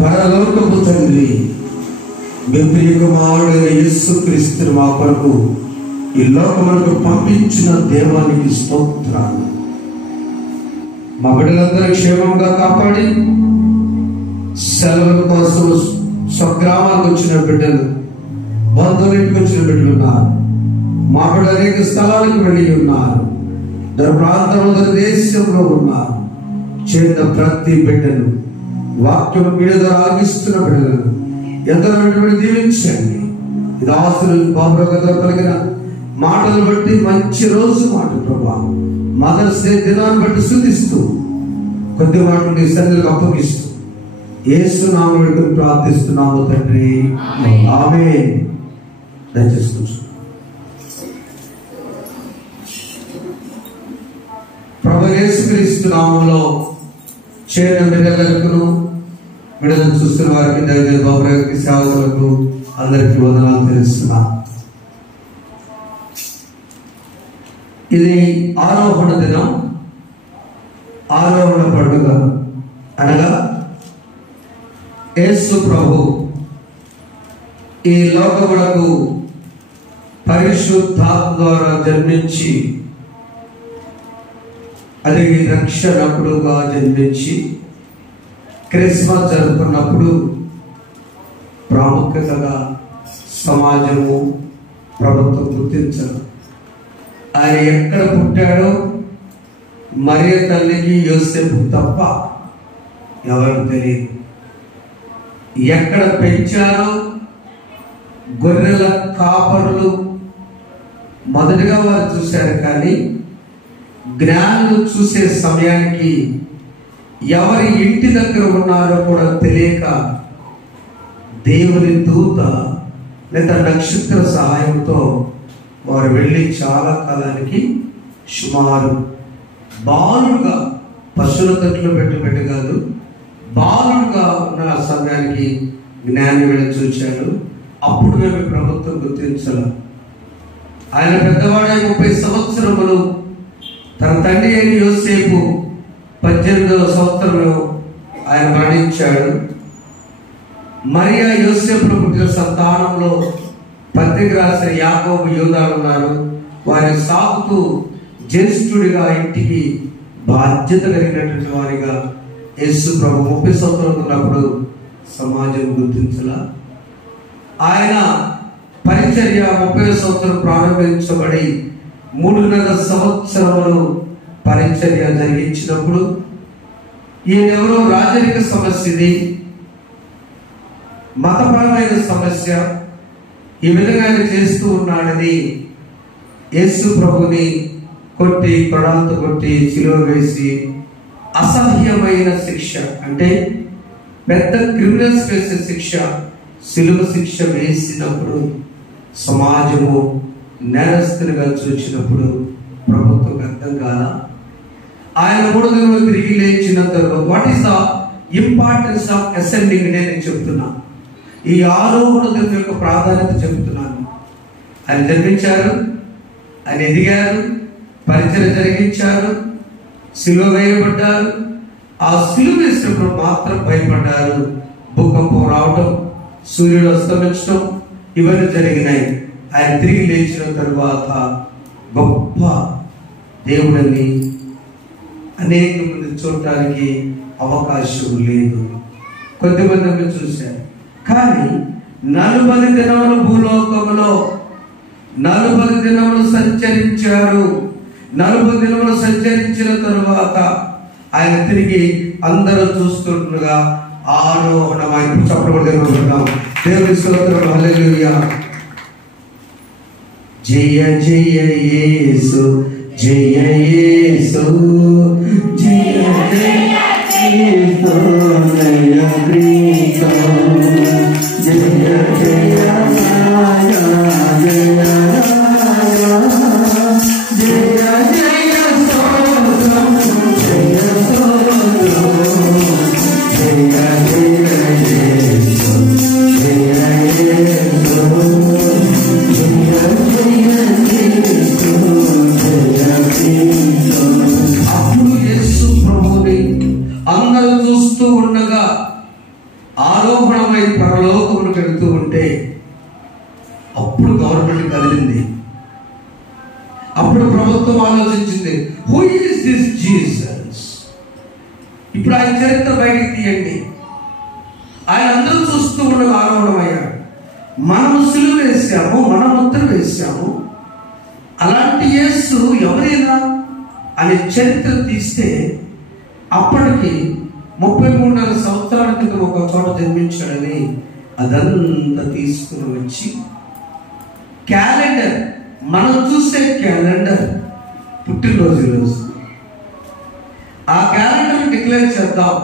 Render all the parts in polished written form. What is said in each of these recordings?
పరలోకపు తండ్రి, మీ ప్రియ కుమారుడైన యేసుక్రీస్తుని మా కొరకు ఈ లోకములకు పంపించిన దేవానికి స్తోత్రాలు. మా బిడ్డలందరూ క్షేమంగా కాపాడి సెలవుల కోసం స్వగ్రామానికి వచ్చిన బిడ్డలు, బంధువులింటికి వచ్చిన బిడ్డలు ఉన్నారు. మా బిడ్డలు అనేక స్థలాలకు వెళ్ళి ఉన్నారు. దర ప్రాంతంలో దేశంలో ఉన్నారు. చేత ప్రతి బిడ్డను వాక్యం మీద ఆగిస్తున్న బిడ్డలను ఎంతో దీవించండి. ఇది ఆస్తులు బాబుగా కలిగిన మాటలు బట్టి మంచి రోజు మాట ప్రభా, మదర్స్ డే దినాన్ని బట్టి స్తుతిస్తూ కొద్ది మాటలు నీ సన్నిధికి అప్పగిస్తూ యేసు నామములో వేడుకొని ప్రార్థిస్తున్నాము తండ్రి, ఆమేన్. దయచేసి కూర్చోండి. ప్రభు యేసుక్రీస్తు నామములో చేరిన బిడ్డలకు, బిడ్డలను చూస్తున్న వారికి, దైవ బాబుకి, సేవకులకు అందరికీ వందనాలు తెలుస్తున్నా. ఇది ఆరోహణ దినం, ఆరోహణ పండుగ. అనగా యేసు ప్రభు ఈ లోకములకు పరిశుద్ధాత్మ ద్వారా జన్మించి, అది రక్షణకుడుగా జన్మించి క్రిస్మస్ జరుపుకున్నప్పుడు ప్రాముఖ్యతగా సమాజము, ప్రభుత్వం గుర్తించరు. ఆయన ఎక్కడ పుట్టాడో మరియ తల్లికి యోసేపు తప్ప ఎవరికి తెలియదు. ఎక్కడ పెంచారో గొర్రెల కాపరులు మొదటిగా వారు చూశారు. కానీ జ్ఞానులు చూసే సమయానికి ఎవరి ఇంటి దగ్గర ఉన్నారో కూడా తెలియక దేవుని దూత లేదా నక్షత్ర సహాయంతో వారు వెళ్ళి చాలా కాలానికి సుమారు బాలుడుగా, పశువుల తట్టులో పెట్టి కాదు, బాలుడుగా ఉన్న సమయానికి జ్ఞాని వెళ్ళి చూశాడు. అప్పుడు మేము ప్రభుత్వం గుర్తించాల. ఆయన పెద్దవాడే 30 సంవత్సరములు. తన తండ్రి అయిన యోసేపు 18వ సంవత్సరంలో ఆయన మరణించాడు. మరియా యోసేపును పుట్టిన సంతానంలో పత్రిక రాసిన యాకోబు, యూదాలు ఉన్నారు. వారిని సాకుతూ జ్యేష్ఠుడిగా ఇంటికి బాధ్యత కలిగినటువంటి వారిగా యేసు ప్రభు 30 సంవత్సరాలు ఉన్నప్పుడు సమాజం గుర్తించలా. ఆయన పరిచర్య 30వ సంవత్సరం ప్రారంభించబడి 3.5 సంవత్సరములు పరిచర్య జరిగించినప్పుడు ఈయనెవరో రాజరిక సమస్య, ఇది మతపరమైన సమస్య, ఈ విధంగా ఆయన చేస్తూ ఉన్నాడని యేసు ప్రభుని కొట్టి, కొడాలతో కొట్టి సిలువ వేసి అసహ్యమైన శిక్ష, అంటే పెద్ద క్రిమినల్స్ వేసే శిక్ష, సిలువ శిక్ష వేసినప్పుడు సమాజము నేరస్తులుగా చూసినప్పుడు ప్రభుత్వం అర్థం కాల. ఆయన 3 దినాలు తిరిగి లేచిన తర్వాత what is the importance of ascending day నేను చెప్తున్నా. ఈ ఆరోహణ దినం యొక్క ప్రాధాన్యత చెబుతున్నాను. ఆయన జన్మించారు, ఆయన ఎదిగారు, పరిచయం జరిగించారు, సిలువ వేయబడ్డారు. ఆ సిలువ వేసినప్పుడు మాత్రం భయపడ్డారు. భూకంపం రావటం, సూర్యుడు అస్తమించడం, ఇవన్నీ జరిగినాయి. ఆయన తిరిగి లేచిన తరువాత గొప్ప దేవుడిని అనేక మంది చూడటానికి అవకాశం లేదు. కొద్దిమంది చూశారు. కానీ 40 దినములు భూలోకములో 40 దినములు సంచరించారు. 40 దినములు సంచరించిన తరువాత ఆయన తిరిగి అందరూ చూస్తుండగా ఆరోహణమై చెప్పబడుతున్నాం. దేవుని స్తోత్రం, హల్లెలూయా. జయ జయ యేసు, జయ యేసు, జయ జయ యేసు, జయ క్రీస్తు, జయ జయ రాజా, జయ రాజా, జయ జయ స్తోత్రం, జయ స్తోత్రం, జయ జయ యేసు, జయ యేసు, అప్పుడు యేసు ప్రభుని అందరూ చూస్తూ ఉండగా ఆరోహణమై పరలోకములకు వెళ్తూ ఉంటే అప్పుడు గవర్నమెంట్ కదిలింది. అప్పుడు ప్రభుత్వం ఆలోచించింది, హూ ఈస్ దిస్ జీసస్? ఇప్పుడు ఆయన చరిత్ర బయటికి తీయండి. ఆయన అందరూ చూస్తూ ఉండగా ఆరోహణమయ్యాడు. మనము సిలువ వేసాము, మనం ముద్ర వేసాము. అలాంటి యేసు ఎవరైనా అనే చరిత్ర తీస్తే అప్పటికి 33 సంవత్సరాల క్రితం ఒక చోట జన్మించాడని అదంతా తీసుకుని వచ్చి క్యాలెండర్, మనం చూసే క్యాలెండర్ పుట్టినరోజు రోజు ఆ క్యాలెండర్ డిక్లేర్ చేద్దాం.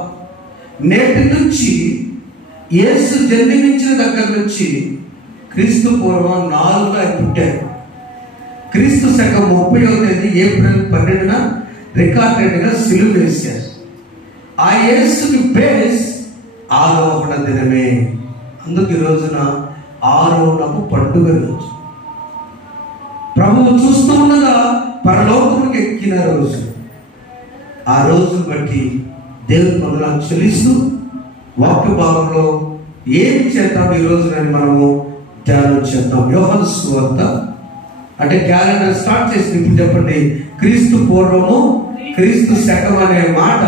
నేటి నుంచి యేసు జన్మించిన దగ్గర నుంచి క్రీస్తు పూర్వం 4 ఆయన పుట్టారు. క్రీస్తు శకం 30వ తేదీ ఏప్రిల్ 12న రికార్డెడ్గా సిలువ వేశారు. ఆ యేసుకి బేస్ ఆరోహణ దినమే. అందుకు ఈ రోజున ఆరోహణపు పండుగ రోజు. ప్రభువు చూస్తూ ఉండగా పరలోకముకి ఎక్కిన రోజు. ఆ రోజును బట్టి దేవుని వందనాలు చెల్లిస్తూ వాక్య భాగంలో ఏమి చేద్దాం ఈ రోజునని మనము ధ్యానం చేద్దాం. యోహాను సువార్త అంటే క్యాలెండర్ స్టార్ట్ చేసింది. ఇప్పుడు చెప్పండి, క్రీస్తు పూర్వము క్రీస్తు శకం అనే మాట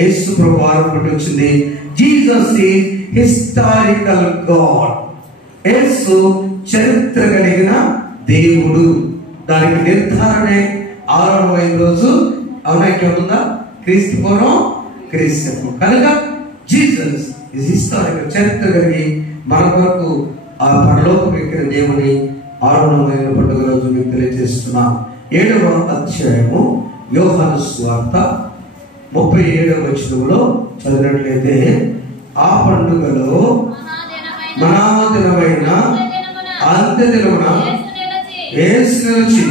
యేసు ప్రభు వారం బట్టి వచ్చింది. Jesus is historical god. యేసు చరిత్ర కలిగిన దేవుడు. దానికి నిర్ధారణే ఆరోహణమైన రోజు. అవునా? క్రీస్తు పూర్వం క్రీస్తు శకం కనుక జీసస్ ఈజ్ హిస్టారికల్, చరిత్ర కలిగి మన కొరకు ఆ పరలోకం ఎక్కిన దేవుని ఆరోహణమైన పండుగ రోజు మీకు తెలియజేస్తున్నాం. 7వ అధ్యాయము యోహాను సువార్త 37వ వచనంలో చదివినట్లయితే, ఆ పండుగలో మహాదినమైన అంత్యదినమున యేసు నిలిచి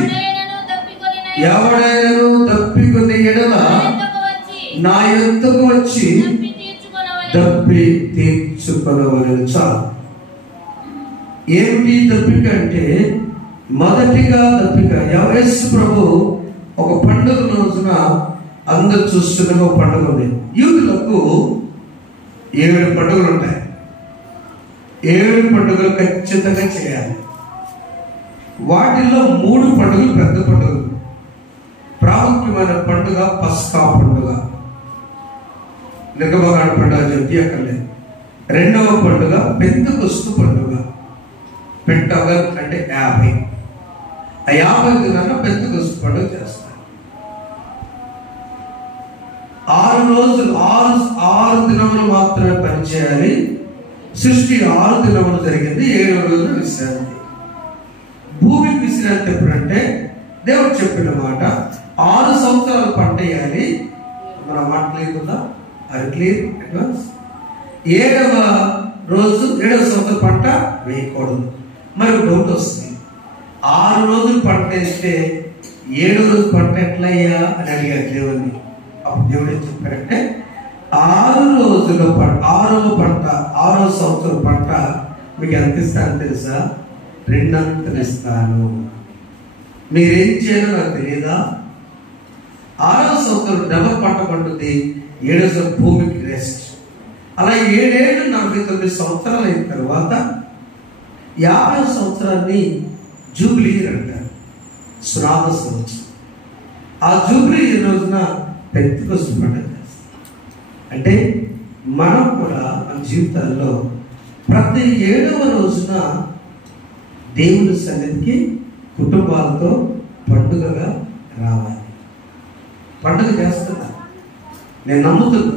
ఎవడైనను తప్పికొని ఎడల నా యొద్దకు వచ్చి తప్పి తీర్చుకొనవలెను. చాలు. ఏమిటి దప్పిక అంటే, మొదటిగా దప్పిక యేసు ప్రభు ఒక పండుగ రోజున అందరు చూస్తున్న ఒక పండుగ ఉంది. యూదులకు 7 పండుగలు ఉంటాయి. 7 పండుగలు ఖచ్చితంగా చేయాలి. వాటిల్లో 3 పండుగలు పెద్ద పండుగలు. ప్రాముఖ్యమైన పండుగ పస్కా పండుగ, నిర్గమకాండ పండుగ చెప్పి అక్కర్లేదు. 2వ పండుగ పెంతెకొస్తు పండుగ. పెంటగల్ అంటే 50. ఆ 50 దినాన పెంతెకొస్తు పండుగ చేస్తారు. 6 రోజులు 6 దినములు మాత్రమే పనిచేయాలి. సృష్టి 6 దినములు జరిగింది, 7వ రోజున విశ్రాంతి. భూమికి విశ్రాంతి ఎప్పుడంటే దేవుడు చెప్పిన మాట, 6 సంవత్సరాలు పంట వేయాలి. మన మాట క్లియర్ ఉందా? అది క్లియర్ అడ్వాన్స్. 7వ సంవత్సరం పంట వేయకూడదు. మరి డౌట్ వస్తుంది, 6 రోజులు పంట వేస్తే 7వ రోజు పంట ఎట్లయ్యా అని అడిగారు దేవుని. అప్పుడు దేవుడు ఏం చెప్పారంటే, 6 రోజుల పంట, 6వ సంవత్సరం పంట మీకు ఎంత ఇస్తాను తెలుసా? 2 అంతలు ఇస్తాను. మీరేం చేయాలో నాకు తెలియదా? 6వ సంవత్సరం డబల్ పంట పండుద్ది, 7వ సంవత్సరం భూమికి రెస్ట్. అలా 7 ఏళ్ళు 49 సంవత్సరాలు అయిన తర్వాత 50వ సంవత్సరాన్ని జూబ్లీ అంటారు, శ్రావ సంవత్సరం. ఆ జూబ్లీ ఈ రోజున పెంతెకొస్తు పండుగ చేస్తాం. అంటే మనం కూడా మన జీవితాల్లో ప్రతి 7వ రోజున దేవుని సన్నిధికి కుటుంబాలతో పండుగగా రావాలి. పండుగ చేస్తున్నా, నేను నమ్ముతున్నా.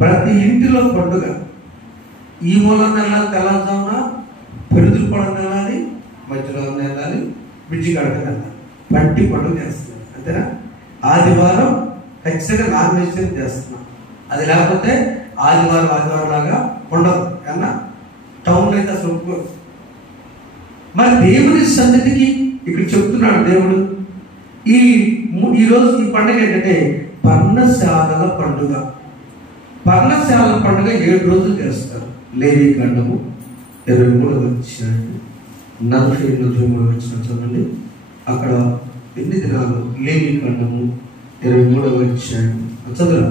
ప్రతి ఇంటిలో పండుగ. ఈ మూలం వెళ్ళాలి, తెల్లారుజామున పెరుదులు పొలం వెళ్ళాలి, మధ్యలో వెళ్ళాలి, బ్రిడ్జి కడక వెళ్ళాలి. పట్టి పండుగ చేస్తున్నాను, అంతేనా? ఆదివారం ఖచ్చితంగా నాన్ వెజిటేరియన్ చేస్తున్నాం. అది లేకపోతే ఆదివారం లాగా ఉండదు. కన్నా టౌన్లో అయితే అసలు ఒప్పుకోరు. మరి దేవుని సన్నిధికి ఇక్కడ చెప్తున్నాడు దేవుడు. ఈరోజు ఈ పండుగ ఏంటంటే పర్ణశాలల పండుగ. పర్ణశాలల పండుగ 7 రోజులు చేస్తారు. లేవీకాండము 23వ అధ్యాయం 40-43 వచనం చదవండి. అక్కడ ఎన్ని దినాలు? లేవీకాండము 23వ అధ్యాయం చదువురా.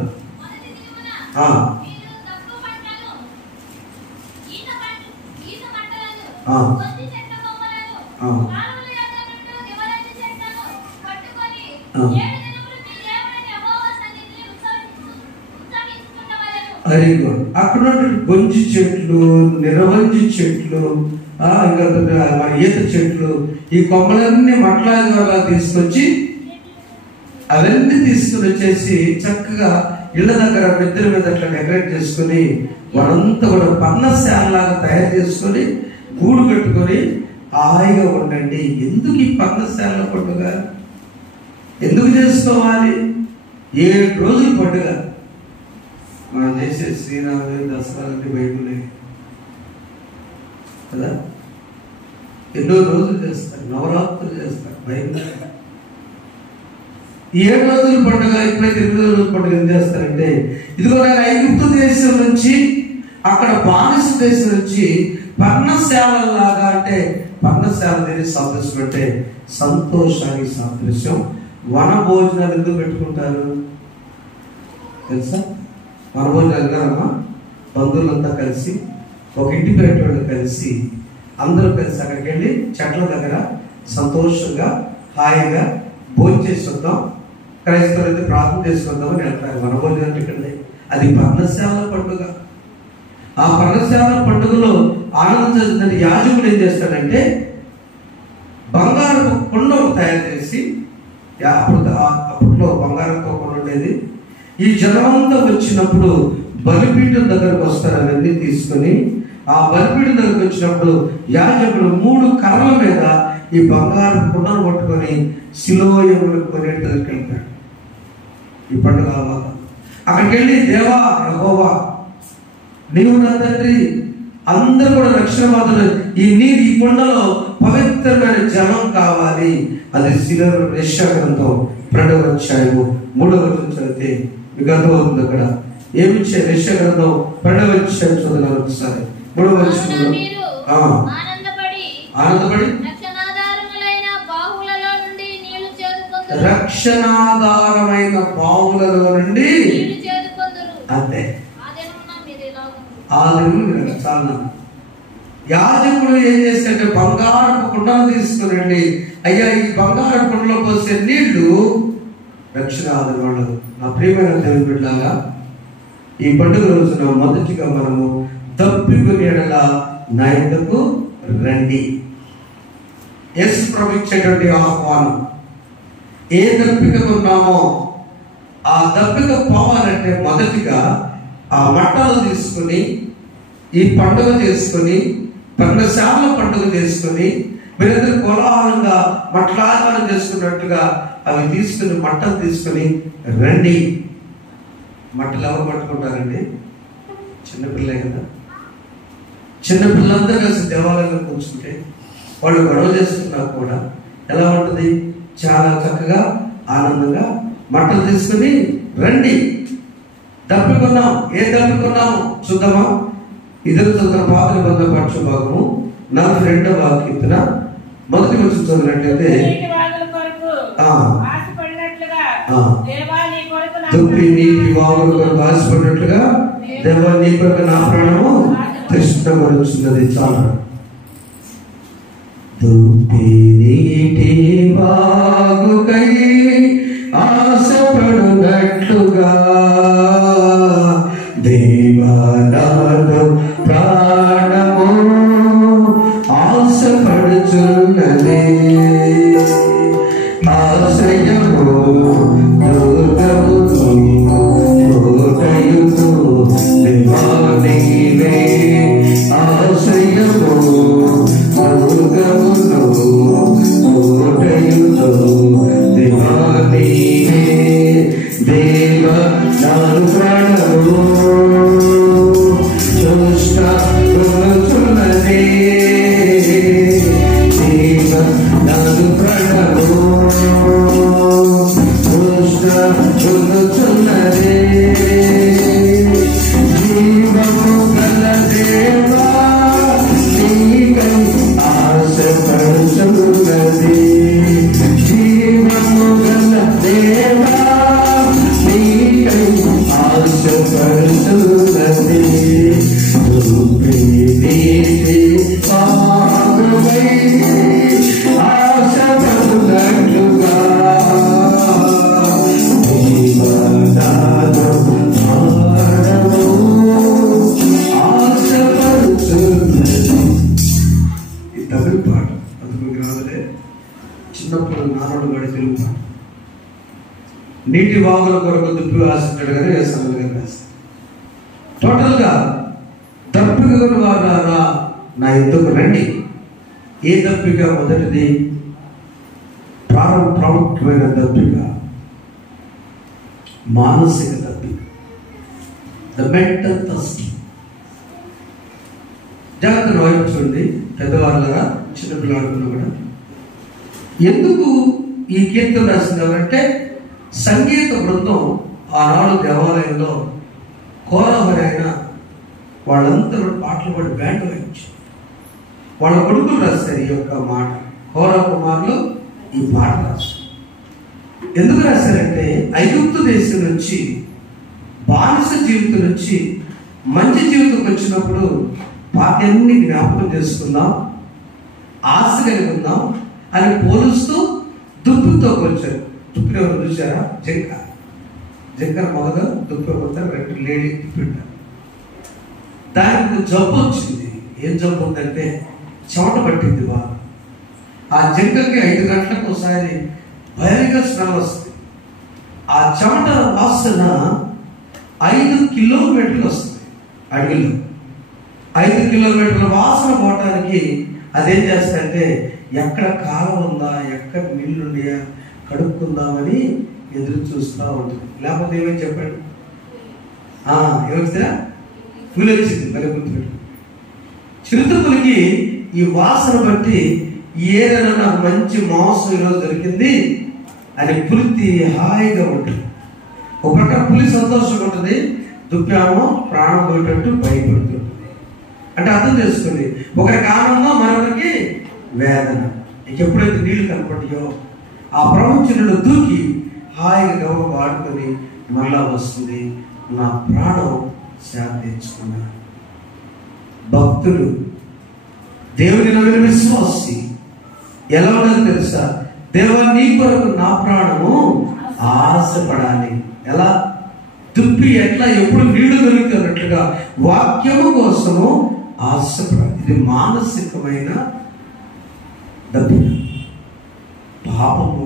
Very good. అక్కడ గొంజి చెట్లు, నిరవంజి చెట్లు, ఇంకా ఈత చెట్లు, ఈ కొమ్మలన్నీ మట్లాది వల్ల తీసుకొచ్చి అవన్నీ తీసుకుని వచ్చేసి చక్కగా ఇళ్ళ దగ్గర మిద్దెల మీద అట్లా డెకరేట్ చేసుకుని వారంతా కూడా పర్ణశాలలాగా తయారు చేసుకొని గూడు కట్టుకొని హాయిగా ఉండండి. ఎందుకు ఈ పర్ణశాల పండుగ ఎందుకు చేసుకోవాలి? 7 రోజుల పండుగ. మనం చేసే శ్రీరామ దసరాలన్నీ బైబులే కదా, ఎన్నో రోజులు చేస్తారు, నవరాత్రులు చేస్తారు బైబుల్. 7 రోజుల పండుగ ఎప్పుడైతే 8 రోజుల పండుగ ఏం చేస్తారంటే, ఇదిగో నేను ఐగుప్తు దేశం నుంచి, అక్కడ బానిస దేశం నుంచి పర్ణశాలలాగా, అంటే పర్ణశాల దేని సాదృశ్యం అంటే సంతోషానికి సాదృశ్యం. వన భోజనాలు ఎందుకు పెట్టుకుంటారు తెలుసా? వన భోజనాలు విన్నారమ్మా? బంధువులంతా కలిసి ఒక ఇంటి పేరు కలిసి అందరూ కలిసి అక్కడికి వెళ్ళి చెట్ల దగ్గర సంతోషంగా హాయిగా భోజనం చేసి వద్దాం, క్రైస్తవులు అయితే ప్రార్థన చేసుకుందామని వెళ్తారు. వన భోజనం ఇక్కడే. అది పర్ణశాల పండుగ. ఆ పర్ణశాల పండుగలో ఆనందించాల్సిందంటే యాజకుడు ఏం చేస్తాడంటే బంగారపు కుండ తయారు చేసి, అప్పట్లో బంగారంతో కుండ ఉండేది. ఈ జనమంతా వచ్చినప్పుడు బలిపీఠం దగ్గరకు వస్తారు. అవన్నీ తీసుకొని ఆ బలిపీఠం దగ్గరకు వచ్చినప్పుడు యాజకుడు 3 కర్రల మీద ఈ బంగారు కుండను పట్టుకొని శిలోయములు కొనేటి దగ్గరికి వెళ్తాడు. ఈ పండుగ అక్కడికి వెళ్ళి, దేవా యెహోవా నీవు నా తండ్రి, అందరూ కూడా రక్షణవాదులు, ఈ నీరు ఈ కుండలో పవిత్రమైన జలం కావాలి. అది శిలో యెషయా గ్రంథం 2వ అధ్యాయము 3వ వచనం చదివితే మీకు అర్థమవుతుంది. అక్కడ ఏమిచ్చే యెషయా గ్రంథం 2వ అధ్యాయం చదివిన ఒకసారి 3వ వచనంలో ఆనందపడి రక్షణాధారమైన బావులలో నుండి అంతే. చాలా యాజకుడు ఏం చేస్తే బంగారపు కుండను తీసుకురండి, అయ్యా ఈ బంగారపు కుండలో పోసే నీళ్లు రక్షణ ఆధారం. నా ప్రియమైన దేవుని బిడ్డలారా, ఈ పండుగ రోజున మొదటిగా మనము దప్పికొని ఎడల నా యొద్దకు రండి. యేసు ప్రభు ఇచ్చేటువంటి ఆహ్వానం. ఏ దప్పికకు ఉన్నామో ఆ దప్పిక పోవాలంటే మొదటిగా ఆ మట్టలు తీసుకుని ఈ పండుగ చేసుకుని, పర్ణశాల పండుగ చేసుకుని, మీరందరూ కోలాహలంగా మట్లాహారం చేసుకున్నట్టుగా అవి తీసుకుని మట్టలు తీసుకుని రండి. మట్టలు ఎవరు పట్టుకుంటారండి? చిన్నపిల్లలే కదా. చిన్నపిల్లలందరూ కలిసి దేవాలయంలో కూర్చుంటే వాళ్ళు గొడవ చేసుకున్నా కూడా ఎలా ఉంటుంది? చాలా చక్కగా ఆనందంగా మట్టలు తీసుకుని రండి. దప్పికొన్నాం. ఏ దప్పికొన్నాము చూద్దామా? ఇద్దరు చదువుతున్న పాత నిబంధన పాఠ్య భాగము 42వ కీర్తన మొదటి వచనం చదివినట్లయితే, దుప్పి నీటి వాగుల కొరకు ఆశపడినట్లుగా దేవా నీ కొరకు నా ప్రాణము తృష్ణపరుచున్నది. చాలా దుప్పి నీటి వాగుకై ఆశపడునట్లుగా దేవానాదు ప్రాణము ఆశపడుచున్నది. ఆశయము దుర్గమును కోటయును దేవా నీవే. ఆశయము దుర్గమును కోటయును దేవా నీవే. దేవ నాను ప్రాణము దుష్ట నీటి వాగుల కొరకు దుప్పి రాసినట్టు కదా వేసాను గారు రాశారు. టోటల్గా దప్పిక వారా నా ఎద్దుకు రండి. ఏ దప్పిక? మొదటిది ప్రాముఖ్యమైన దప్పిక మానసిక దప్పిక, ద మెంటల్ థర్స్ట్. జాగ్రత్తగా వైపుండి పెద్దవాళ్ళగా చిన్నపిల్లలు కూడా. ఎందుకు ఈ కీర్తన రాసినారంటే సంగీత బృందం ఆనాడు దేవాలయంలో కోలాహలైన వాళ్ళందరూ పాటలు పాడి బ్యాండ్ వాయించారు. వాళ్ళ కొడుకులు రాస్తారు ఈ యొక్క మాట. కోలా కుమారులు ఈ పాట రాశారు. ఎందుకు రాశారంటే ఐగుప్తు దేశం నుంచి బానిస జీవితం నుంచి మంచి జీవితం వచ్చినప్పుడు పాటలన్నీ జ్ఞాపకం చేసుకుందాం, ఆశ కలిగి ఉందాం అని పోలుస్తూ దుప్పుతో వచ్చారు. దుప్పు ఎవరు చూసారా? జింక మొదలు దుప్పు పోతారు, రెండు లేడీ దుప్పింటారు. దానికి జబ్బు వచ్చింది. ఏం జబ్బు ఉందంటే చెమట పట్టింది బాగా. ఆ జింకకి 5 గంటలకు ఒకసారి భయంగా స్మెల్ వస్తుంది. ఆ చెమట వాసన 5 కిలోమీటర్లు వస్తుంది అడవిలో. 5 కిలోమీటర్ల వాసన పోవటానికి అదేం చేస్తాయంటే ఎక్కడ కాలం ఉందా, ఎక్కడ నీళ్ళు ఉన్నాయా కడుక్కుందామని ఎదురు చూస్తూ ఉంటుంది. లేకపోతే ఏమని చెప్పండి, ఏమొచ్చిందా? పులి వచ్చింది. మరి గుర్తుపెట్టు. చిరుతపులికి ఈ వాసన బట్టి ఏదైనా నాకు మంచి మాంసం ఈరోజు దొరికింది అని పులితి హాయిగా ఉంటుంది. ఒక ప్రకారం పులి సంతోషంగా ఉంటుంది, దుప్పామో ప్రాణం పోయేటట్టు భయపడుతుంది. అంటే అర్థం చేసుకోండి, ఒకరికి ఆనందం, మరొకరికి వేదన. ఎప్పుడైతే నీళ్లు కనపడ్డాయో ఆ ప్రపంచంలో దూకి హాయిగా గవ వాడుకొని మళ్ళా వస్తుంది. నా ప్రాణం శాంతించుకున్నా. భక్తులు దేవుని నమ్మిన విశ్వాసి ఎలా ఉండాలి తెలుసా? దేవా నీ కొరకు నా ప్రాణము ఆశపడాలి. ఎలా? దుప్పి ఎట్లా ఎప్పుడు నీళ్లు దొరుకుతున్నట్లుగా వాక్యము కోసము ఆశపడాలి. ఇది మానసికమైన దప్పిక. పాపము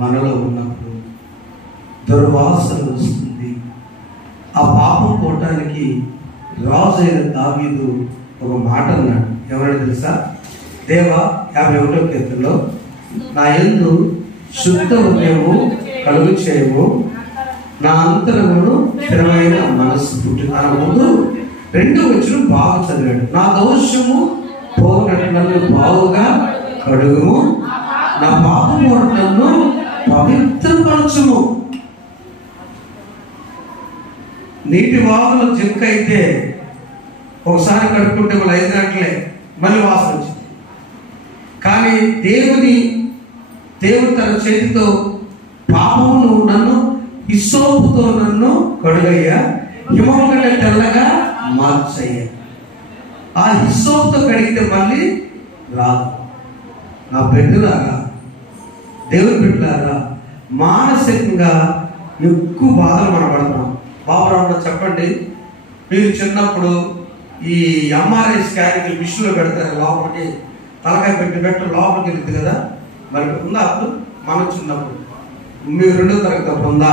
మనలో ఉన్నప్పుడు దుర్వాసన వస్తుంది. ఆ పాపం పోవటానికి రాజు అయిన దావీదు ఒక మాట అన్నాడు. ఎవరైనా తెలుసా? దేవా 51వ కీర్తనలో నా యందు శుద్ధ హృదయము కలుగు చేయము, నా అంతరమును స్థిరమైన మనస్సు పుట్టి. నా ముందు 2వ వచనం బాగా చదివాడు. నా దోషము పోగొట్టు నన్ను బావుగా కడుగుము, నా పాపము నన్ను పవిత్రపరచుము. నీటి వాగులో జింక అయితే ఒకసారి కడుక్కుంటే మళ్ళీ 5 గంటలే మళ్ళీ వాసన వచ్చింది. కానీ దేవుడు తన చేతితో పాపమును నన్ను హిస్సోపుతో నన్ను కడుగయ్యా, హిమము కంటే తెల్లగా మార్చయ్యా. ఆ హిస్సోపుతో కడిగితే మళ్ళీ రాదు. నా బిడ్డలారా, దేవుని బిడ్డలారా, మానసికంగా ఎక్కువ బాధలు మనం పడతాం. బాబురావు చెప్పండి, మీరు చిన్నప్పుడు ఈ ఎంఆర్ఐ స్కానింగ్ మిషన్లో పెడతారు, లోపలికి తలకాయ పెట్టి లోపలికి వెళ్తుంది కదా, మరి ఉందా అప్పుడు? మనం చిన్నప్పుడు మీరు 2వ తరగతి అప్పుడు ఉందా?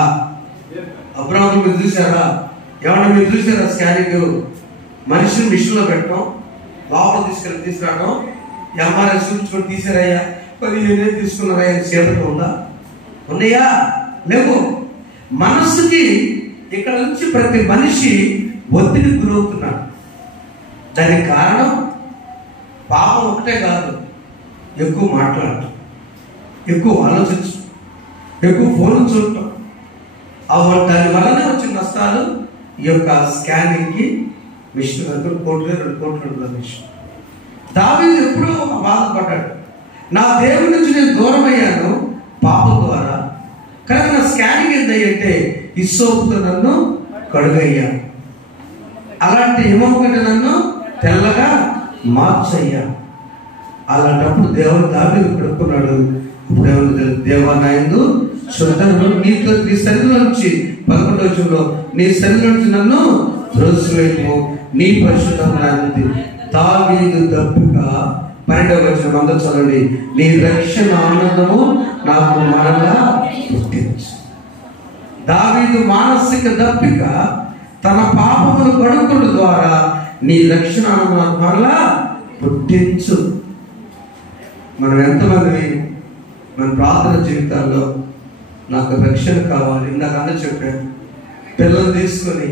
అబ్రాహ్మణ్ మీరు చూసారా? ఏమన్నా మీరు చూసారా? స్కానింగ్ మనిషిని మిషన్లో పెట్టడం, లోపల తీసుకురావడం, ఎంఆర్ఐ చూపించుకొని తీసారయ్యా 15 తీసుకున్నారయ్యా చేతులు ఉందా? ఉన్నాయా? లేవు. మనస్సుకి ఇక్కడ నుంచి ప్రతి మనిషి ఒత్తిడి గురవుతున్నాడు. దానికి కారణం పాపం ఒకటే కాదు, ఎక్కువ మాట్లాడటం, ఎక్కువ ఆలోచించడం, ఎక్కువ ఫోన్ చూడటం. దాని వల్లనే వచ్చిన నష్టాలు. ఈ యొక్క స్కానింగ్కి మిషన్ 1 కోట్లు 2 కోట్లు ఉన్న మిషన్. దావీదు ఎప్పుడో ఒక బాధపడ్డాడు, నా దేవుడి నుంచి నేను దూరం అయ్యాను పాపం ద్వారా, కానీ నా స్కానింగ్ ఏంటంటే హిస్సోపుతో నన్ను కడుగయ్యా, అలాంటి హిమము కంటే నన్ను తెల్లగా మార్చయ్యా. అలాంటప్పుడు దేవుడు దావీదు కడుక్కున్నాడు. ఇప్పుడు ఎవరు? దేవా నా యందు శుద్ధను నీతో నీ శరీరం నుంచి 11వ వచనంలో నీ శరీరం నుంచి నన్ను త్రోసివేయము, నీ పరిశుద్ధం నాది. దావీదు దప్పిక 12వ వచనం అందరూ చదవండి. నీ రక్షణ ఆనందము నాకు మరలా పుట్టించు. దావీదు మానసిక దప్పిక తన పాపమును కడుక్కుడు ద్వారా నీ రక్షణను మరలా పుట్టించు. మనం ఎంతమంది మన ప్రార్థన జీవితాల్లో నాకు రక్షణ కావాలి, ఇందాక అందరూ చెప్పాను, పిల్లలు తీసుకొని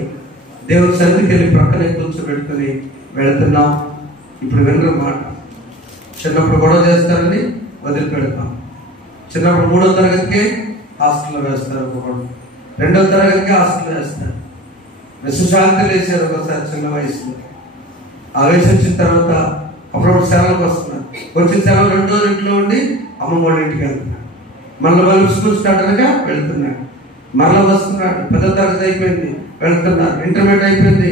దేవుడి సన్నిధికి వెళ్ళి ప్రక్కనే కూర్చోబెట్టుకొని వెళుతున్నాం. ఇప్పుడు వినరు మాట. చిన్నప్పుడు గొడవ చేస్తారని వదిలిపెడతాం. చిన్నప్పుడు 3వ తరగతికి హాస్టల్లో వేస్తారు, ఒకడు 2వ తరగతికి హాస్టల్లో వేస్తారు. విశ్వశాంతి వేసారు ఒకసారి చిన్న వయసులో. ఆ వయసు వచ్చిన తర్వాత అప్పుడప్పుడు సెలవులకు వస్తున్నారు. వచ్చిన సెలవు 2 రోజులు ఇంట్లో ఉండి అమ్మ వాళ్ళ ఇంటికి వెళ్తున్నాడు. మళ్ళీ స్కూల్ స్టార్ట్ అనగా వెళ్తున్నాడు. మరలా వస్తున్నాడు. 10వ తరగతి అయిపోయింది, వెళ్తున్నారు. ఇంటర్మీడియట్ అయిపోయింది,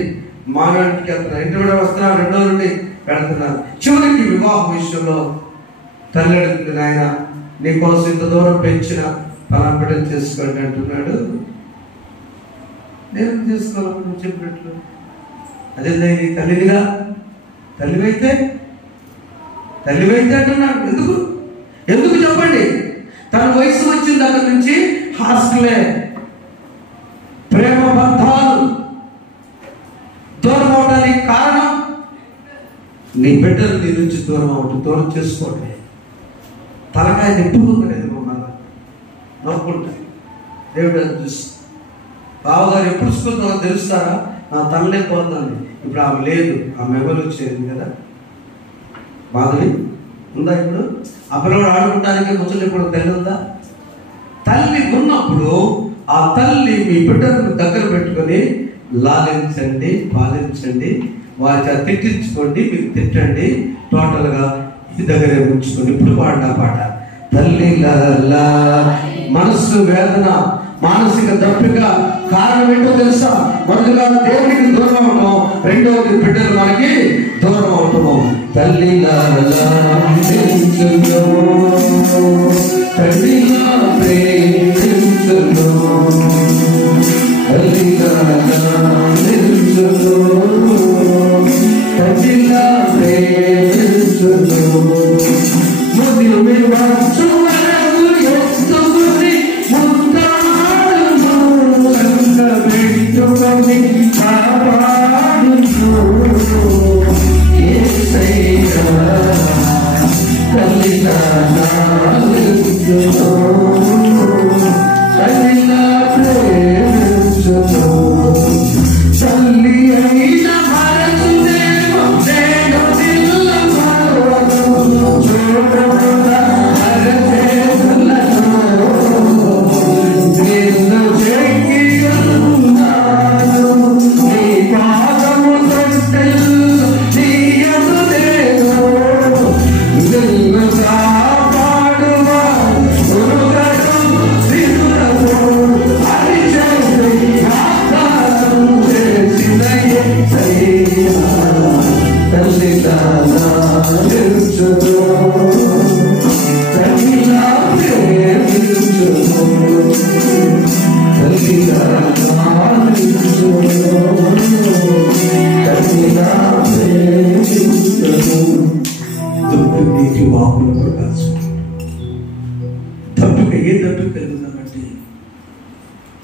మానవ ఇంటికి వెళ్తున్నారు. ఇంటర్మీడియట్ వస్తున్నారు, 2 రోజుల నుండి వెళ్తున్నారు. చివరికి వివాహం విషయంలో తల్లి అడుగుతుంది, నాయన నీకోసం ఇంత దూరం పెంచిన పలానా బిడ్డను చేసుకోండి అంటున్నాడు. నేను చేసుకోవాలి నువ్వు చెప్పినట్లు. అదే నీ తల్లిగా, తల్లివైతే అంటున్నాడు. ఎందుకు చెప్పండి? తన వయసు వచ్చిన దగ్గర నుంచి హాస్టలే, ప్రేమ బంధాలు దూరం అవడానికి కారణం నీ బిడ్డలు నీ నుంచి దూరం చేసుకోండి. తలకాయ నిప్పుకుందనేది మమ్మల్ని నవ్వుకుంటాయి. దేవుడు అది చూసి బావగారు ఎప్పుడు స్కూల్తో తెలుస్తారా? నా తల్లి పోతుంది. ఇప్పుడు ఆమె లేదు, ఆమె ఎవరు వచ్చేది కదా. బాధవి ఉందా? ఇప్పుడు ఆ పిల్లవాడు ఆడుకుంటానికి ముచ్చలు ఇప్పుడు తల్లి ఉందా? తల్లి ఉన్నప్పుడు ఆ తల్లి మీ బిడ్డలను దగ్గర పెట్టుకొని లాలించండి, పాలించండి, వారి తిట్టించుకోండి, మీరు తిట్టండి, టోటల్గా ఈ దగ్గరే ఉంచుకోండి. ఇప్పుడు పాడిన పాట తల్లి మనస్సు వేదన, మానసిక దప్పిక కారణం ఏంటో తెలుసా? మొదటిగా దేవుడికి దూరం అవటం, రెండవది బిడ్డలు మనకి దూరం అవటము. తల్లిలా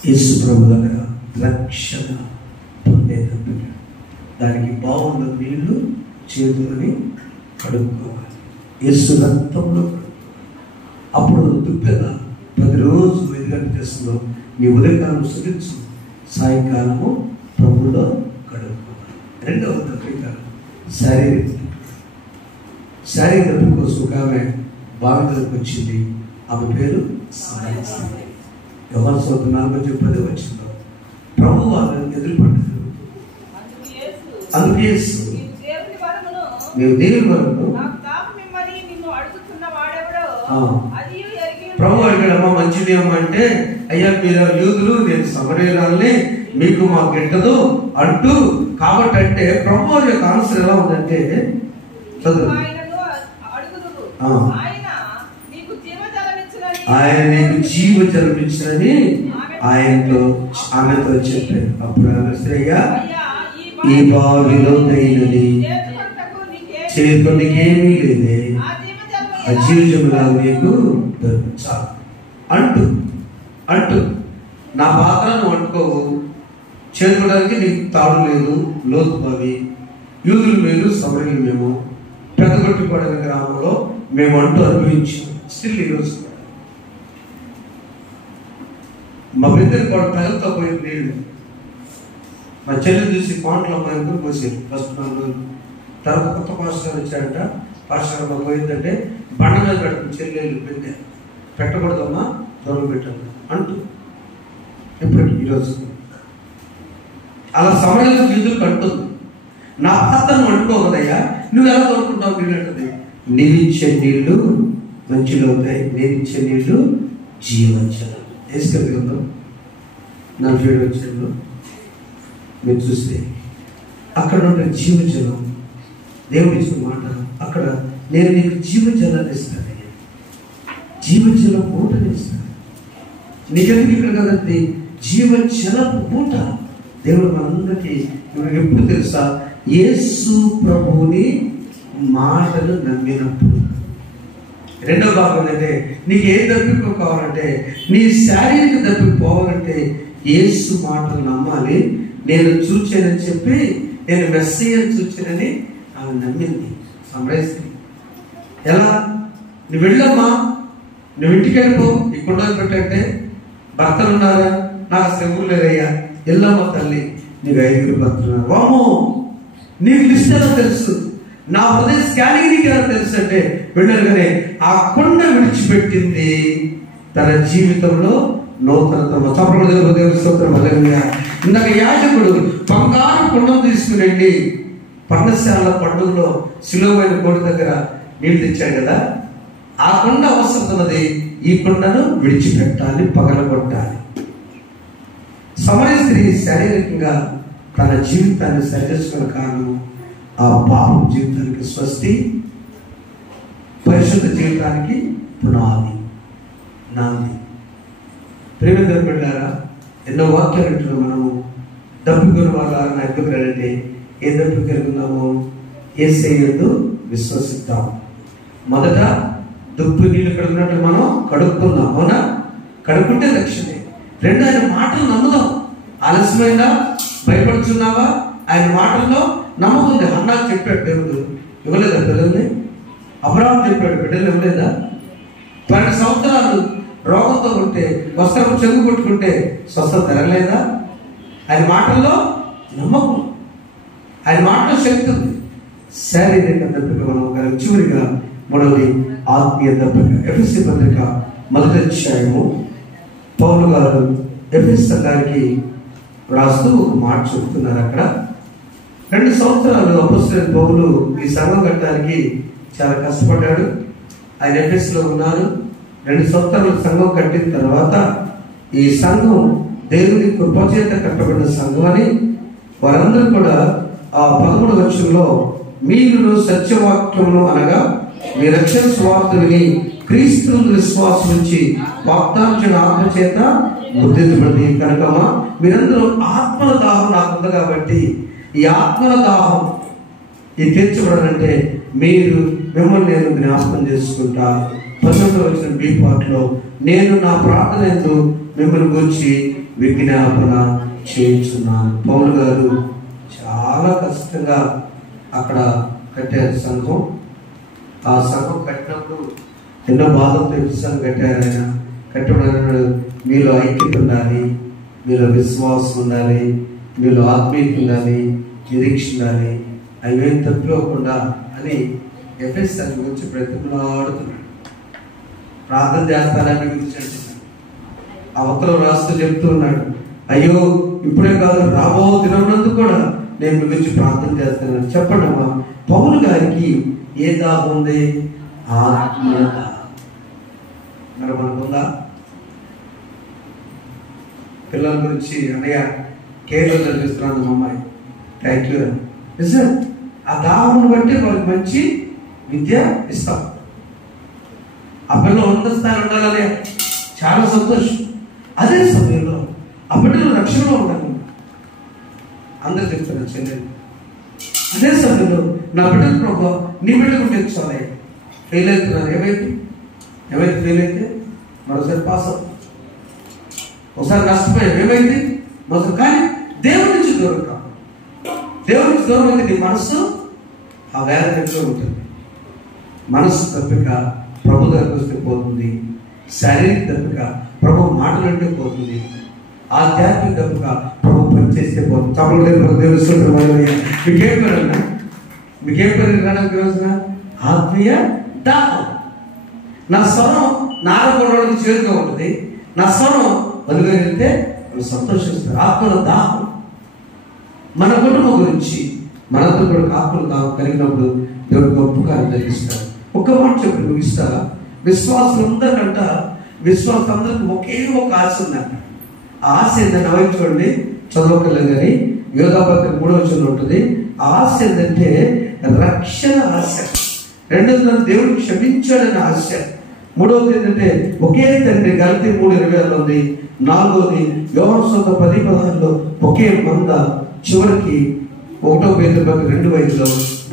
యేసు ప్రభు దగ్గర రక్షణ పొందేటప్పుడు దానికి బావుల్లో నీళ్లు చేతులని కడుక్కోవాలి, యేసు రక్తంలో కడుక్కోవాలి. అప్పుడు దుప్పెద ప్రతిరోజు 5 గంటల చేస్తుందో నీ ఉదయకాలం సురించు, సాయంకాలము ప్రభులో కడుక్కోవాలి. రెండవ దప్పిక శారీరక దప్పిక కోసం ఒక ఆమె బావి దగ్గరకు వచ్చింది. ఆమె పేరు సాయి. యోహాను సువార్త 4:10 వచ్చిందో ప్రభు వాళ్ళని ఎదురుపడ్డారు. అందుకు యేసు నీవు దేవుని వరకు ప్రభు అడిగాడమ్మా మంచిది అమ్మ అంటే, అయ్యా మీరు యూదులు, నేను సమరయురాల్ని, మీకు మాకు గిట్టదు అంటూ కాబట్టి అంటే ప్రభు యొక్క ఆన్సర్ ఎలా ఉందంటే చదువు. ఆయన నీకు జీవజలం ఇచ్చినని ఆమెతో చెప్పారు. అప్పుడు ఆమె అయ్యా ఈ బావిలో దైనని చేరుకోనికేమీ లేదే, ఆ జీవజలం నీకు దొరుకుతారు అంటూ నా పాత్ర నువ్వు అంటుకోవు, చేరుకోవడానికి నీకు తాడు లేదు, లోతు బావి, యూదులు మేము సమరయులు మేము, పెద్దగొట్టిపడిన గ్రామంలో మేము అంటూ అనుభవించాం. స్టిల్ ఈరోజు మా బిడ్డలు కూడా తగలతో పోయిన నీళ్ళు మా చెల్లి చూసి పాంట్లో పోయిన పోసేది ఫస్ట్ 4 రోజులు. తర్వాత కొత్త పాస్టర్ వచ్చాడంట, పాస్టర్ మా పోయిందంటే బండ మీద పెట్టుకుని చెల్లెళ్ళు పెట్టకూడదమ్మా, దూరం పెట్టాను అంటూ ఎప్పటికి ఈరోజు అలా సమయంలో యూదులకు అంటుంది, నా పాత్రను అంటుకోకదయ్యా, నువ్వు ఎలా కోరుకుంటావు నీళ్ళు అంటుంది. నీవిచ్చే నీళ్లు మంచిలో అవుతాయి, నేనిచ్చే నీళ్లు జీవజలం. వేసుకెళ్ళగలరు 47 వచ్చేలో మీరు చూస్తే అక్కడ ఉండే జీవజలం దేవుడు ఇచ్చిన మాట. అక్కడ నేను నీకు జీవజలాన్ని ఇస్తాను, జీవజలం ఊటని ఇస్తాను. నీకెందుకు ఇక్కడ కదండి జీవజలపు ఊట. దేవుడు మనందరికీ ఎప్పుడు తెలుసా, యేసు ప్రభువుని మాటలు నమ్మినప్పుడు. రెండో భాగం ఏంటంటే నీకు ఏ దప్పిక కావాలంటే, నీ శారీరక దప్పిక పోవాలంటే యేసు మాటలు నమ్మాలి. నేను చూచానని చెప్పి, నేను మెస్సయ్యని చూచానని ఆమె నమ్మింది సమరస్త్రీ. ఎలా? నువ్వు వెళ్ళమ్మా, నువ్వు ఇంటికి వెళ్ళిపో, ఈ కుండలు పెట్టంటే భర్తలు ఉన్నారా, నాకు అసలు ఎవరు లేదయ్యా, వెళ్ళమ్మా తల్లి, నీకు 5 భర్తలు. వామో, నీకు లిస్ట్ ఎలా తెలుసు, నా హృదయ స్కానింగ్ నీకు ఎలా తెలుసు అంటే, వెళ్ళగానే ఆ కొండ విడిచిపెట్టింది తన జీవితంలో నూతనత్వం. హృదయ స్తోత్రం. ఇందాక యాజకుడు బంగారు కొండను తీసుకుని వెళ్ళి పర్ణశాల పండుగలో సులువైన కోడి దగ్గర నీళ్ళు తెచ్చాడు కదా, ఆ కొండ అవసరం ఉన్నది. ఈ కొండను విడిచిపెట్టాలి, పగలగొట్టాలి. సమరయ స్త్రీ శారీరకంగా తన జీవితాన్ని సరిచేసుకున్న కారణం ఆ పాపం జీవితానికి స్వస్తి, పరిశుద్ధ జీవితానికి పునాది, నాంది. ప్రేమ పెట్టారా, ఎన్నో వాక్యాలు వింటున్నాం మనము. దప్పికొన్న వాళ్ళ నా ఎద్దుకు రండి, ఏ దప్పు కలుగున్నాము, యేసయ్యందు విశ్వసిద్దాం. మొదట దుప్పు నీళ్ళు కడుగున్నట్టు మనం కడుక్కుందాం, అవునా? కడుక్కుంటే రక్షణే. 2, ఆయన మాటలు నమ్ముదాం. ఆలస్యమైనా భయపడుతున్నావా, ఆయన మాటల్లో నమ్మకుంది. అన్నాకు చెప్పాడు దేవుడు, ఇవ్వలేదా పిల్లల్ని? అబ్రాహాము చెప్పాడు, బిడ్డలు ఇవ్వలేదా? 12 సంవత్సరాలు రోగంతో ఉంటే, వస్త్రం చెంగు కొట్టుకుంటే స్వస్థత జరగలేదా? ఆయన మాటల్లో నమ్మకం, ఆయన మాటలో శక్తి ఉంది. శారీరక దప్పిక మనం కలిగి, చివరిగా మనది ఆత్మీయ దప్పిక. ఎఫెసీ పత్రిక 1వ అధ్యాయము పౌలు గారు ఎఫెసీ సంఘానికి రాస్తూ ఒక మాట చెబుతున్నారు. అక్కడ 2 సంవత్సరాలు అపొస్తలుడైన పౌలు ఈ సంఘం కట్టడానికి చాలా కష్టపడ్డాడు. ఆయన ఎఫెసీలో ఉన్నారు. 2 సంవత్సరాలు సంఘం కట్టిన తర్వాత ఈ సంఘం దేవుని కృపచేత కట్టబడిన సంఘం అని వారందరూ కూడా ఆ 13వ వచనంలో, మీరు సత్యవాక్యమును అనగా మీ రక్షణ సువార్త విని క్రీస్తును విశ్వాసం నుంచి వాగ్దానం ఆత్మ చేత గుర్తించబడింది కనుకమా మీరందరూ ఆత్మల దాహం నాకుంది కాబట్టి, ఈ ఆత్మల దాహం ఈ తీర్చబడాలంటే మీరు మిమ్మల్ని నేను జ్ఞాపకం చేసుకుంటా. 19వ వచనం బి పార్ట్లో, నేను నా ప్రార్థన ఎందు మిమ్మల్ని గురించి విజ్ఞాపన చేయించున్నాను. పౌలు గారు చాలా కష్టంగా అక్కడ కట్టారు సంఘం. ఆ సంఘం కట్టినప్పుడు ఎన్నో బాధలతో సంఘం కట్టారు. ఆయన కట్టబడిన మీలో ఐక్యత ఉండాలి, మీలో విశ్వాసం ఉండాలి, మీలో ఆత్మీయత ఉండాలి, నిరీక్ష ఉండాలి, అవేం తప్పిపోకుండా అని ఎఫెసీ సంఘం గురించి బ్రతిమలాడుతున్నాడు. ప్రార్థన చేస్తానని గురించి ఆ ఉత్తరం రాస్తూ చెప్తూ ఉన్నాడు, అయ్యో ఇప్పుడే కాదు రాబో దినమునందు కూడా నేను మీ గురించి ప్రార్థన చేస్తాను. చెప్పండి అమ్మా, పౌలు గారికి ఏ దాహం ఉంది? ఆత్మ దాహం. మరి మనకుందా? పిల్లల గురించి అన్నయ్య కేర్లో చదివిస్తున్నాను మా అమ్మాయి, థ్యాంక్ యూ. నిజం, ఆ దాహమును బట్టి వాళ్ళకి మంచి విద్య ఇస్తాం. ఆ పిల్లలు ఉన్నత స్థాయి ఉండాలనే చాలా సంతోషం. అదే సమయంలో ఆ బిడ్డలు రక్షణలో ఉండాలి. అందరూ చెప్తున్నారు చెల్లెలు. అదే సమయంలో నా బిడ్డలు ప్రభావ నీ బిడ్డలు ఉంటే చాలా ఫెయిల్ అవుతున్నారు. ఏమైతే ఫెయిల్ అయితే మరోసారి పాస్ అవుతుంది. ఒకసారి నష్టపోయాం, ఏమైంది మొదలు. కానీ దేవుడి నుంచి దూరం కాదు. దేవుడి నుంచి దూరం అయితే నీ మనసు ఆ వేల దగ్గర ఉంటుంది. మనసు తప్పిక ప్రభు దగ్గర వస్తే పోతుంది, శారీరక తప్పిక ప్రభు మాటలంటే పోతుంది, ఆధ్యాత్మిక తప్పిక ప్రభు పనిచేస్తే పోతుంది. తమ్ముడు దేవుడు మీకేం పేరు, మీకేం పేరు రోజున ఆత్మీయ దాహం. నా స్వరం నారగొడవలకు చేరుగా ఉంటుంది, నా స్వరం వదిలిగా వెళ్తే వాళ్ళు సంతోషిస్తారు. ఆత్మల దాహం మన కుటుంబం గురించి మనతో కూడా ఆత్మల దాహం కలిగినప్పుడు దేవుడు గొప్పగా జరిగిస్తారు. ఒక్క మాట చెప్పి ముగిస్తారా? విశ్వాసం ఉందనంట, విశ్వాసం అందరికి ఒకే ఒక ఆశ ఉందంట. ఆ ఆశ ఏంటంటే అవి చూడండి, చదవకలేదు కానీ యోధాపత్రిక 3వ వచనంలో ఉంటుంది. ఆ ఆశ ఏంటంటే రక్షణ ఆశ. రెండోది దేవుడిని క్షమించాడని ఆశ. మూడవది ఏంటంటే ఒకే తండ్రి, గలతీ 3:26 ఉంది. నాలుగోది యోహాను సువార్త 10:16 ఒకే మంద, చివరికి 1 పేతురు 2:5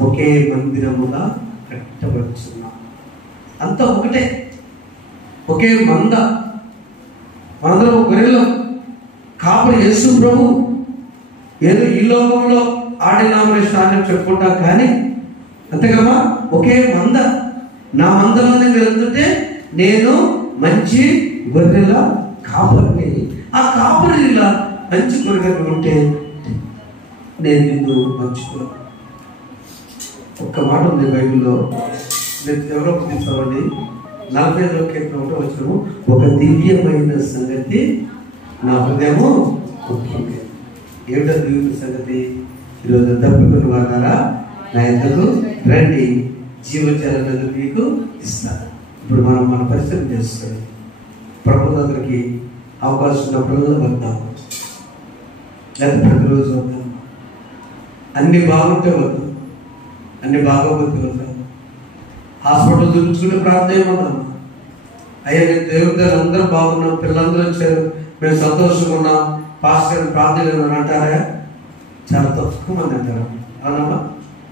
ఒకే మందిరముగా కట్టబడుచున్నాం. అంతా ఒకటే, ఒకే మంద. మనందరం గొర్రెలు. కాపరి యేసు ప్రభు. ఏదో ఈ లోకంలో ఆడినామినేషన్ అని చెప్పుకుంటాం కానీ అంతేకమ్మా, ఒకే మంద. నా మందలోనే వెళ్తుంటే నేను మంచి గొర్రెల కాపరిని. ఆ కాపరి ఇలా మంచి గొర్రెలు ఉంటే నేను నిన్ను మర్చిపోను. ఒక్క మాట ఉంది బైబిల్లో, నేను ఎవరో తీసుకోండి, 45వ కీర్తన 1వ వచనము, ఒక దివ్యమైన సంగతి నా హృదయము ముఖ్యమే. ఏమిటో దివ్యమైన సంగతి? ఈరోజు తప్పుకున్న వారా నా ఎద్దకు రండి, జీవజాలను మీకు ఇస్తాను. ఇప్పుడు మనం మన పరిస్థితి చేస్తాం. ప్రభు దగ్గరికి అవకాశం ఉన్నప్పుడల్లా వద్దాము, లేదా ప్రతిరోజు వద్దాము. అన్ని బాగుంటే వద్దాం, అన్ని బాగోపోతే వద్దాం. హాస్పిటల్ చూపించుకుంటే ప్రార్థన ఏమన్నాము, అయ్యా నేను దేవుడి దగ్గర అందరూ బాగున్నాం, పిల్లలందరూ వచ్చారు, మేము సంతోషంగా ఉన్నాం, పాస్టర్ గారిని ప్రార్థన అని అంటారా? చాలా తక్కువ మంది అంటారు. అవునమ్మా,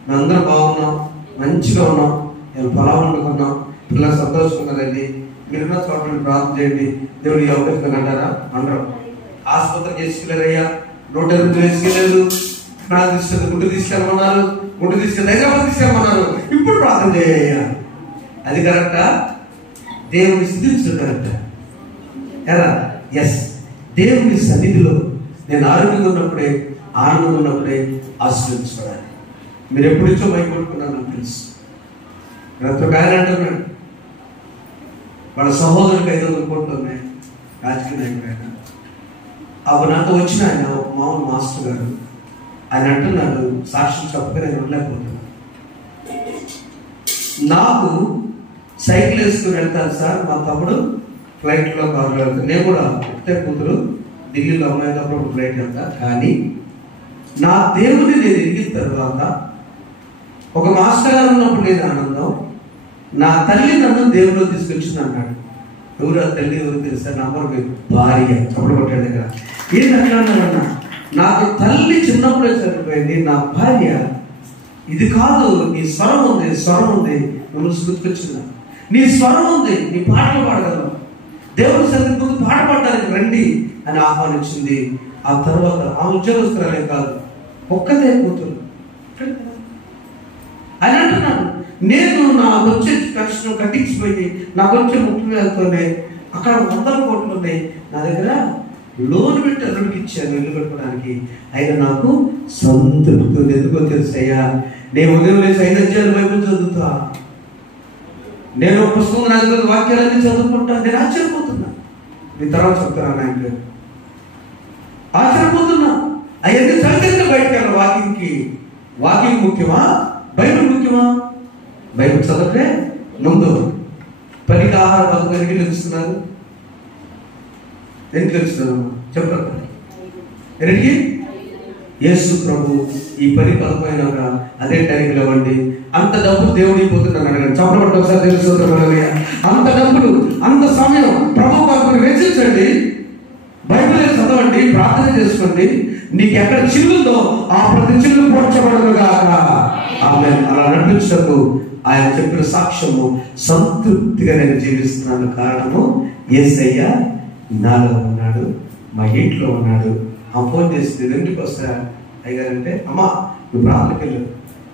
మేము అందరం బాగున్నాం, మంచిగా ఉన్నాం, నేను పొలం వండుకున్నాం, పిల్లలు సంతోషంగా ఉన్నారండి, మీరున్న చోట ప్రార్థన చేయండి, దేవుడు ఈ అవకాశం అంటారా? అందరం ఆసుపత్రికి చేసుకెళ్ళారయ్యా, రోడ్డు తీసుకెళ్ళారు, గుడ్డు తీసుకెళ్ళమన్నారు, గుడ్డు తీసుకెళ్ళి హైదరాబాద్ తీసుకెళ్ళమన్నారు, ఇప్పుడు ప్రార్థన చేయ్యా. అది కరెక్టా? దేవుని స్థితించడం కరెక్టా? ఎలా? ఎస్, దేవుని సన్నిధిలో నేను ఆరోగ్యంగా ఉన్నప్పుడే, ఆనందంగా ఉన్నప్పుడే ఆశీర్వదించబడాలి. మీరు ఎప్పుడు నుంచో భయపడుకున్నారు నాకు తెలుసు. ఒక ఆయన అంటున్నాడు, వాళ్ళ సహోదరుడికి 500 కోట్లు ఉన్నాయి, రాజకీయ నాయకుడు ఆయన. అప్పుడు నాతో వచ్చిన ఆయన మామూలు మాస్టర్ గారు, ఆయన అంటున్నాడు, సాక్షి చెప్పగా నేను ఉండలేకపోతున్నాను, నాకు సైకిల్ వేసుకుని వెళ్తాను సార్, మా తమ్ముడు ఫ్లైట్లో కారులో వెళ్తాను, నేను కూడా ఒకటే కూతురు ఢిల్లీలో అమ్మాయినప్పుడు ఫ్లైట్ వెళ్తా, కానీ నా దేవుడిని నేను ఎదిగిన తర్వాత ఒక మాస్టర్ గారు ఉన్నప్పుడు లేదు ఆనందం, నా తల్లి నన్ను దేవుడిలో తీసుకొచ్చింది అన్నాడు. ఎవరు ఆ తల్లి? ఎవరు తెలుసా? నా అమ్మ భార్య. చప్పుడు కొట్టాడు దగ్గర. ఏంటన్నా, నాకు తల్లి చిన్నప్పుడే చనిపోయింది, నా భార్య ఇది కాదు, నీ స్వరం ఉంది, స్వరం ఉంది, మిమ్మల్ని గుర్తుకొచ్చిందా? నీ స్వరం ఉంది, నీ పాటలు పాడగలవు, దేవుడి సన్నిధి ముందు పాట పాడడానికి రండి అని ఆహ్వానించింది. ఆ తర్వాత ఆ ఉద్యోగస్తురాలే కాదు, ఒక్కదే కూతురు. ఆయన అంటున్నాడు, నేను నా వచ్చే పెన్షన్ కట్టించిపోయి నాకు వచ్చే 30,000తోనే అక్కడ 100 కోట్లు ఉన్నాయి, నా దగ్గర లోన్ పెట్టి అల్లుడికి ఇచ్చాను ఇల్లు కట్టుకోవడానికి, అయినా నాకు సంతృప్తి. ఎందుకో తెలుసయ్యా, నేను ఉదయం లేచి 5 అధ్యాయాలు బైబిల్ చదువుతా, నేను పుస్తకం రాజు వాక్యాలన్నీ చదువుకుంటా, నేను ఆశ్చర్యపోతున్నా. మీ తర్వాత చెప్తాను ఆయన, ఆశ్చర్యపోతున్నా. అవన్నీ చదివితే బయటకు వెళ్ళాలి. వాకింగ్ ముఖ్యమా, బైబిల్ ముఖ్యమా? బైబిల్ చదివితే ముందు పనికి ఆహార పథకం ఎన్ని తెలుస్తున్నారు? ఎందుకు తెలుస్తున్నాము చెప్పండి. ఎన్నిటికి? యేసు ప్రభు ఈ పని పదపోయినాక అదే టైంకి లేవండి, అంత డబ్బులు దేవుడికి పోతున్నాను అడగండి. చెప్పబట్టి ఒకసారి తెలుస్తుంది. అంత డబ్బులు, అంత సమయం ప్రభు కొరకు వెచ్చించండి, బైబిల్ చదవండి, ప్రార్థన చేసుకోండి. నీకు ఎక్కడ చిల్లుందో ఆ ప్రతి చిల్లు పోడ్చబడదుగా. ఆమె అలా నడిపించకు ఆయన చెప్పిన సాక్ష్యము సంతృప్తిగా నేను జీవిస్తున్నాను. కారణము యేసయ్య నాలో ఉన్నాడు, మా ఇంట్లో ఉన్నాడు. ఆ ఫోన్ చేసి నేను ఇంటికి వస్తా అయ్యారంటే, అమ్మా నువ్వు ప్రార్థనకి వెళ్ళు,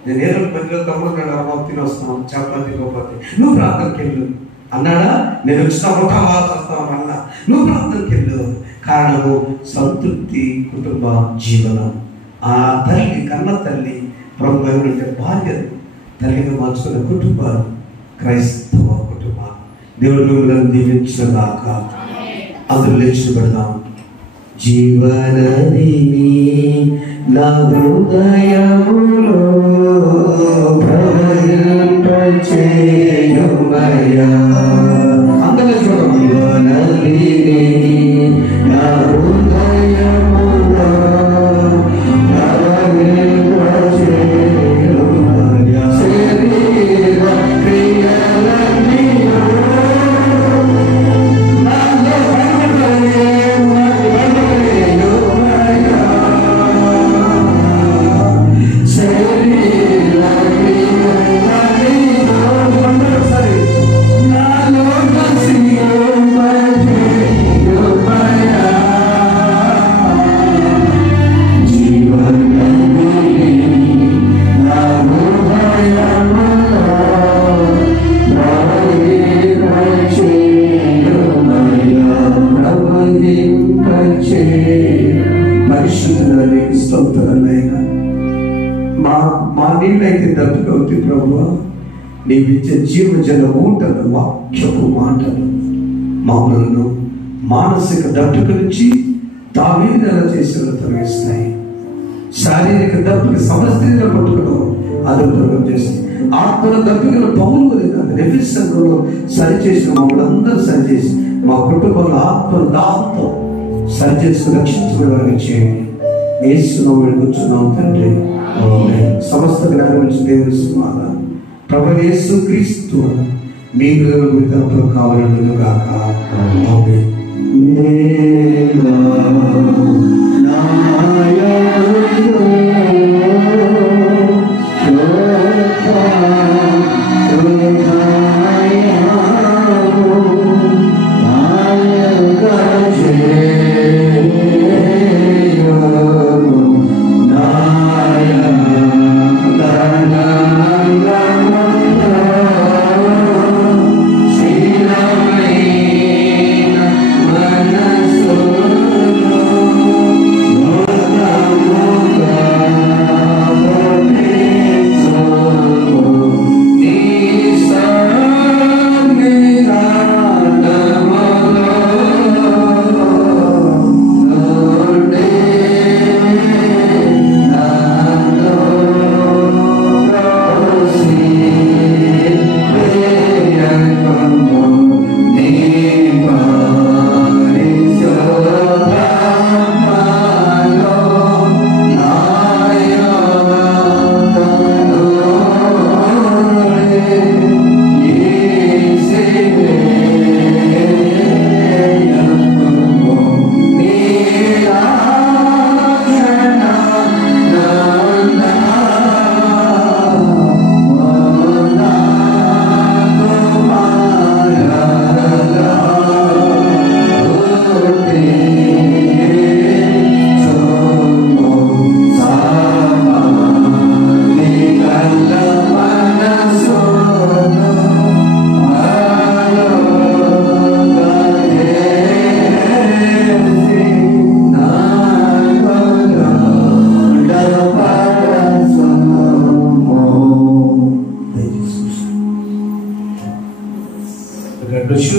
నేను ఏదో మధ్యలో తమ్ముడు అమ్మ తిని వస్తాను, చపాతి గోపాతి, నువ్వు ప్రార్థనకి వెళ్ళు అన్నాడా? నేను వచ్చినప్పుడు అన్నా, నువ్వు ప్రార్థనకి వెళ్ళు. కారణము సంతృప్తి కుటుంబ జీవనం. ఆ తల్లి కన్న తల్లి ప్రభు అంటే భార్యను తల్లిగా మార్చుకున్న కుటుంబాలు క్రైస్తవ కుటుంబాలు. దేవుడు మిమ్మల్ని దీవించిన దాకా అందులో లేచి పెడదాం. జీవనదిని నా హృదయములో ప్రవహింపచేయుమయ్యా. అందరూ చూడండి. జీవనదిని నా హృదయములో ప్రవహింపచేయుమయ్యా. శరీర క్రియలన్నీ మా నీళ్ళైతే దప్పికవుతాయి ప్రభువా. నీవిచ్చే జీవజల ఊటలు, వాక్యపు మాటలు మమ్మల్ని మానసిక దప్పిక నుంచి దావీదు ఎలా చేసేలా తొలగిస్తాయి. శారీరక దప్పిక సమస్యగా పట్టుకోవడం అదృష్టం చేసి, ఆత్మల దప్పికలు పౌలు నెఫిసంలో సరిచేసిన మమ్మల్ని అందరూ సరిచేసి మా కుటుంబంలో ఆత్మల దాహంతో సరిచేసి రక్షించబడి చేయండి. యేసును కూర్చున్నాం తండ్రి. సమస్త జ్ఞానం నుంచి దేవుని సమాధానం ప్రభు యేసు క్రీస్తు మీకు కావాలను గాక.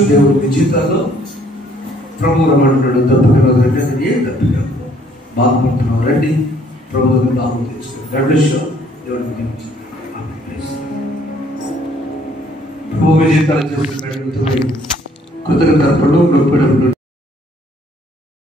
దేవుడి జీవితాల్లో ప్రభు రమ్మంటున్నాడు. తప్పుకున్నాడు రండి, అది ఏం తప్పిగా బాధపడుతున్నావు రండి, ప్రభుత్వం బాగు తెచ్చుకో. రెండు దేవుడికి ప్రభు జీవితాలు చేస్తున్న కృతజ్ఞతలు